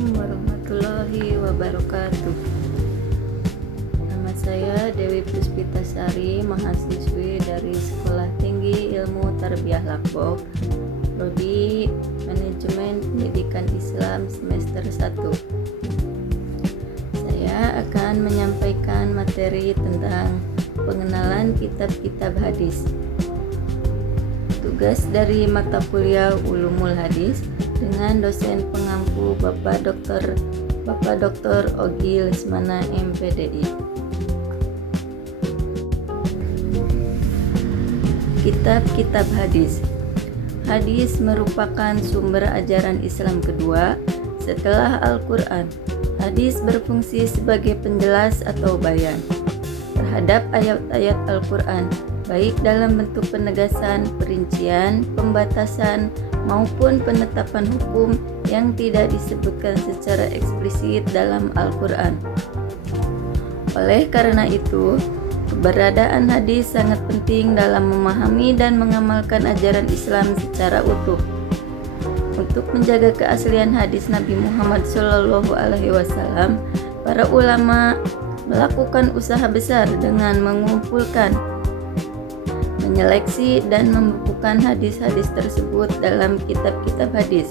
Assalamualaikum warahmatullahi wabarakatuh. Nama saya Dewi Puspitasari, mahasiswi dari Sekolah Tinggi Ilmu Tarbiyah Lakbok, Prodi Manajemen Pendidikan Islam semester 1. Saya akan menyampaikan materi tentang pengenalan kitab-kitab hadis. Tugas dari mata kuliah Ulumul Hadis dengan dosen pengampu Bapak Dr. Ogi Lesmana MPDI. Kitab-kitab hadis. Hadis merupakan sumber ajaran Islam kedua setelah Al-Quran. Hadis berfungsi sebagai penjelas atau bayan terhadap ayat-ayat Al-Quran, baik dalam bentuk penegasan, perincian, pembatasan, maupun penetapan hukum yang tidak disebutkan secara eksplisit dalam Al-Quran. Oleh karena itu, keberadaan hadis sangat penting dalam memahami dan mengamalkan ajaran Islam secara utuh. Untuk menjaga keaslian hadis Nabi Muhammad SAW, para ulama melakukan usaha besar dengan mengumpulkan, menyeleksi dan membukukan hadis-hadis tersebut dalam kitab-kitab hadis.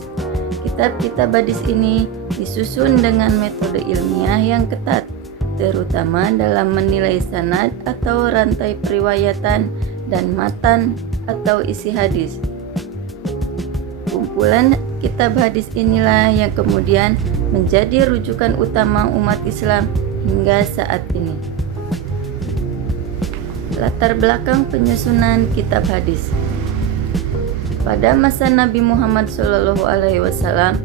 Kitab-kitab hadis ini disusun dengan metode ilmiah yang ketat, terutama dalam menilai sanad atau rantai periwayatan dan matan atau isi hadis. Kumpulan kitab hadis inilah yang kemudian menjadi rujukan utama umat Islam hingga saat ini. Latar belakang penyusunan kitab hadis. Pada masa Nabi Muhammad SAW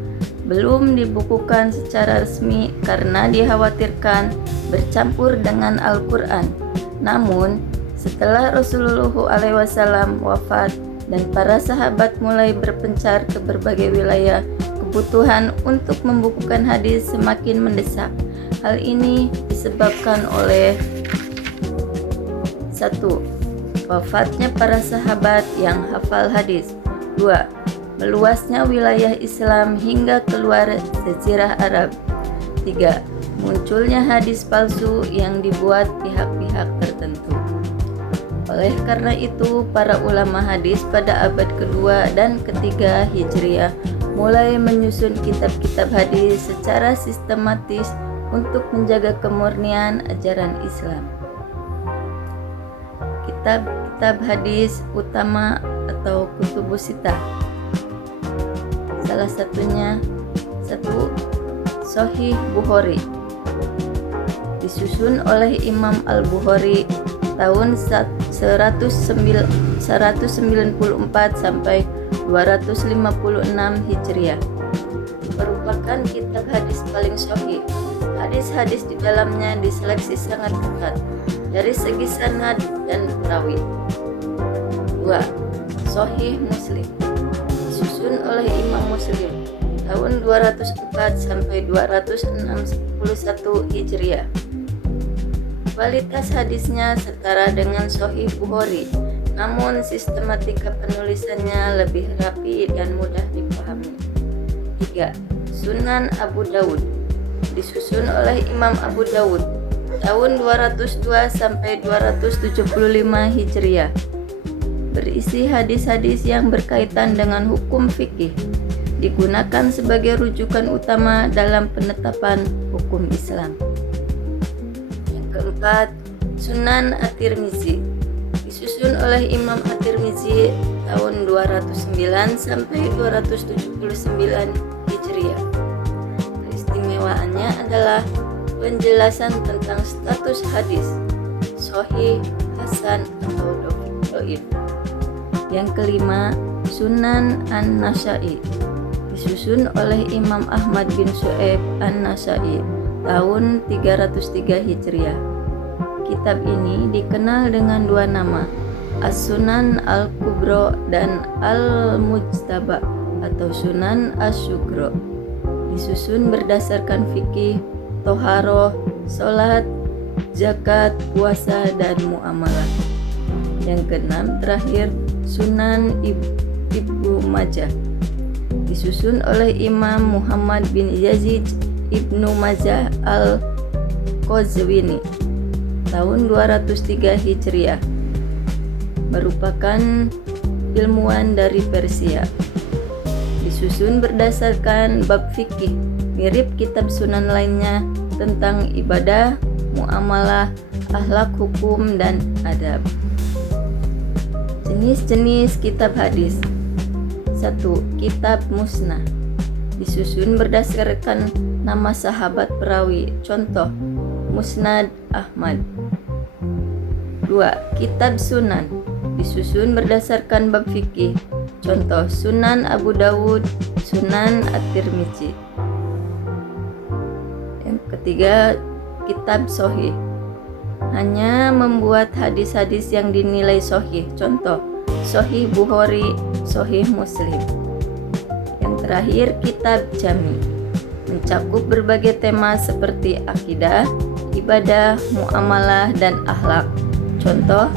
belum dibukukan secara resmi karena dikhawatirkan bercampur dengan Al-Quran. Namun, setelah Rasulullah SAW wafat dan para sahabat mulai berpencar ke berbagai wilayah, kebutuhan untuk membukukan hadis semakin mendesak. Hal ini disebabkan oleh 1. Wafatnya para sahabat yang hafal hadis. 2. Meluasnya wilayah Islam hingga keluar Jazirah Arab. 3. Munculnya hadis palsu yang dibuat pihak-pihak tertentu. Oleh karena itu, para ulama hadis pada abad kedua dan ketiga Hijriah mulai menyusun kitab-kitab hadis secara sistematis untuk menjaga kemurnian ajaran Islam. Kitab-kitab hadis utama atau kutubus sittah. Salah satunya 1. Sahih Bukhari, disusun oleh Imam Al-Bukhari tahun 194 sampai 256 Hijriah. Merupakan kitab hadis paling sahih. Hadis-hadis di dalamnya diseleksi sangat ketat dari segi sanad dan perawi. 2. Sahih Muslim, disusun oleh Imam Muslim tahun 204 sampai 261 Hijriah. Kualitas hadisnya setara dengan Sahih Bukhari, namun sistematika penulisannya lebih rapi dan mudah dipahami. 3. Sunan Abu Dawud, disusun oleh Imam Abu Dawud tahun 202 sampai 275 Hijriah. Berisi hadis-hadis yang berkaitan dengan hukum fikih, digunakan sebagai rujukan utama dalam penetapan hukum Islam. Yang keempat, Sunan At-Tirmizi, disusun oleh Imam At-Tirmizi tahun 209 sampai 279 Hijriah. Keistimewaannya adalah penjelasan tentang status hadis, sahih, hasan, atau dhaif. Yang kelima, Sunan An-Nasa'i, disusun oleh Imam Ahmad bin Syu'aib An-Nasa'i tahun 303 Hijriah. Kitab ini dikenal dengan dua nama, As-Sunan Al-Kubra dan Al-Mujtaba atau Sunan Asy-Syugra. Disusun berdasarkan fikih, toharoh, sholat, zakat, puasa, dan muamalah. Yang keenam terakhir, Sunan Ibnu Majah, disusun oleh Imam Muhammad bin Yazid Ibnu Majah Al-Qazwini tahun 203 Hijriah, merupakan ilmuwan dari Persia. Disusun berdasarkan bab fikih, mirip kitab sunan lainnya tentang ibadah, muamalah, akhlak, hukum, dan adab. Jenis-jenis kitab hadis. 1. Kitab musnad. Disusun berdasarkan nama sahabat perawi. Contoh, Musnad Ahmad. 2. Kitab sunan. Disusun berdasarkan bab fikih. Contoh, Sunan Abu Dawud, Sunan At-Tirmizi. Yang ketiga, kitab sahih. Hanya membuat hadis-hadis yang dinilai sahih. Contoh, Sahih Bukhari, Sahih Muslim. Yang terakhir, kitab jami. Mencakup berbagai tema seperti akidah, ibadah, muamalah, dan akhlak. Contoh,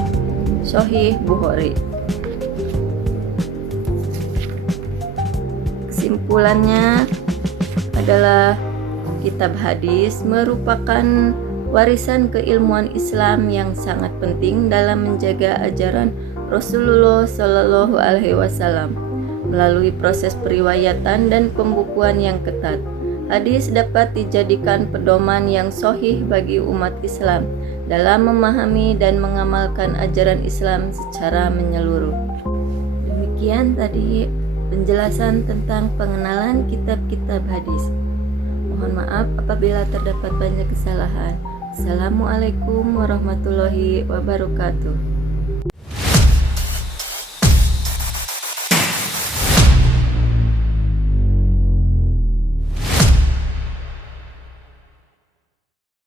Sahih Bukhari. Kesimpulannya adalah kitab hadis merupakan warisan keilmuan Islam yang sangat penting dalam menjaga ajaran Rasulullah Shallallahu Alaihi Wasallam. Melalui proses periwayatan dan pembukuan yang ketat, hadis dapat dijadikan pedoman yang sahih bagi umat Islam dalam memahami dan mengamalkan ajaran Islam secara menyeluruh. Demikian tadi penjelasan tentang pengenalan kitab-kitab hadis. Mohon maaf apabila terdapat banyak kesalahan. Assalamualaikum warahmatullahi wabarakatuh.